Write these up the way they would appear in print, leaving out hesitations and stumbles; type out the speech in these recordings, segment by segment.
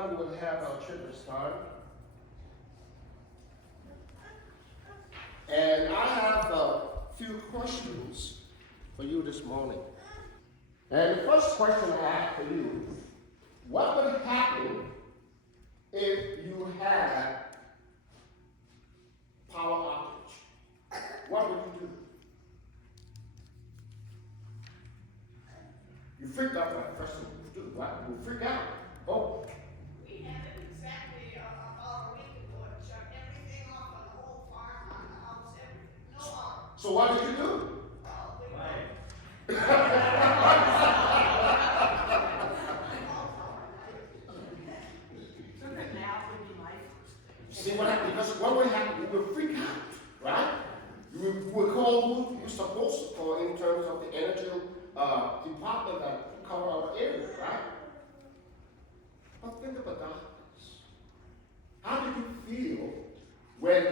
time, we will have our children's time. And I have a few questions for you this morning. And the first question I have for you, what would happen if you had power outage? What would you do? You freaked out when the first thing you do, right? You freak out. Oh. We had it exactly about a week ago. It shut everything off on the whole farm, on the house, everything. No power. So what did you do? Oh, we See what happened? Because what would happen? You would freak out, right? You would call who you're supposed to call in terms of the energy department that cover our area, right? But think about darkness. How did you feel when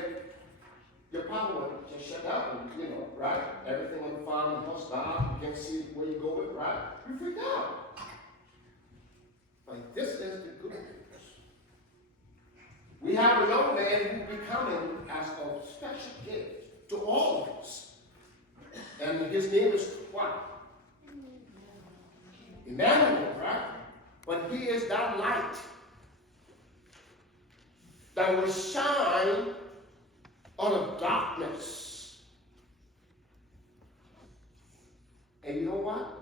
your power just shut down, right? Everything on the farm was dark, you can't see where you're going, right? You freak out. But this is the good news. We have a young man who's becoming as a special gift to all of us. And his name is what? Emmanuel, right? But he is that light that will shine on the darkness. And you know what?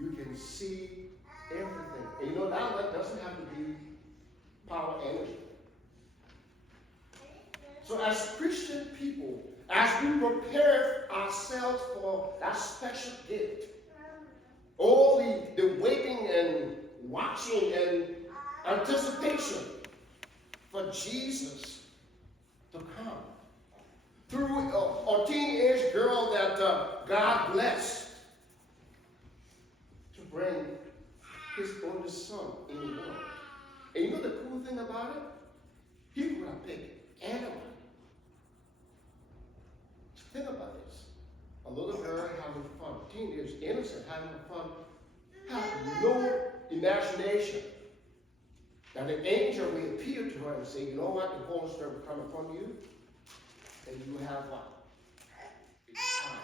You can see everything. And you know that light doesn't have to be power energy. So as Christian people, as we prepare ourselves for that special gift, all the waiting and watching and anticipation for Jesus to come. Through a teenage girl that God blessed to bring his only son in the world. And you know the cool thing about it? He could have picked anyone. Think about this. A little girl having fun, teenagers, innocent, having fun, have no imagination. Now the angel will appear to her and say, you know what, the Holy Spirit will come upon you, and you have what? A child.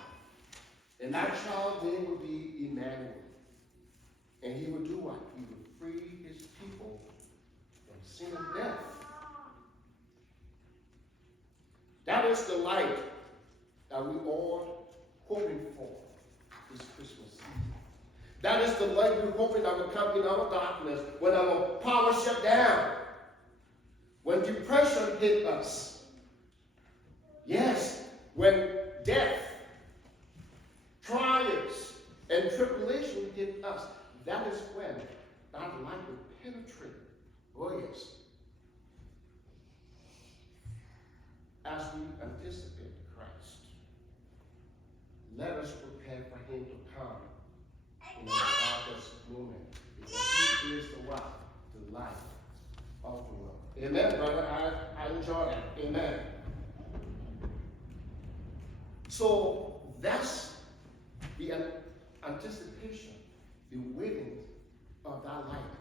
And that child's name will be Emmanuel. And he will do what? He will free his people from sin and death. That is the light that we all hoping for this Christmas season. That is the light we're hoping that will come in our darkness when our power shut down, when depression hit us. Yes, when death, trials, and tribulation hit us. That is when that light will penetrate. Oh yes. As we anticipate Christ, let us prepare for him to come in the darkest moment, because he is the what? The light of the world. Amen, brother. I enjoy that. Amen. So that's the anticipation, the waiting of that light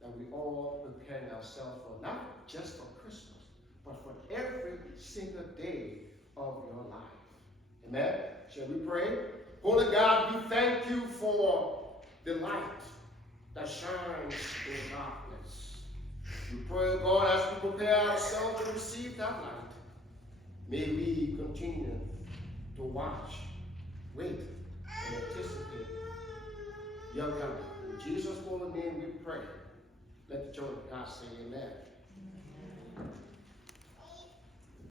that we all preparing ourselves for, not just for Christmas, but for every single day of your life. Amen? Shall we pray? Holy God, we thank you for the light that shines in darkness. We pray, God, as we prepare ourselves to receive that light, may we continue to watch, wait, and anticipate your coming. In Jesus' holy name we pray. Let the children of God say amen.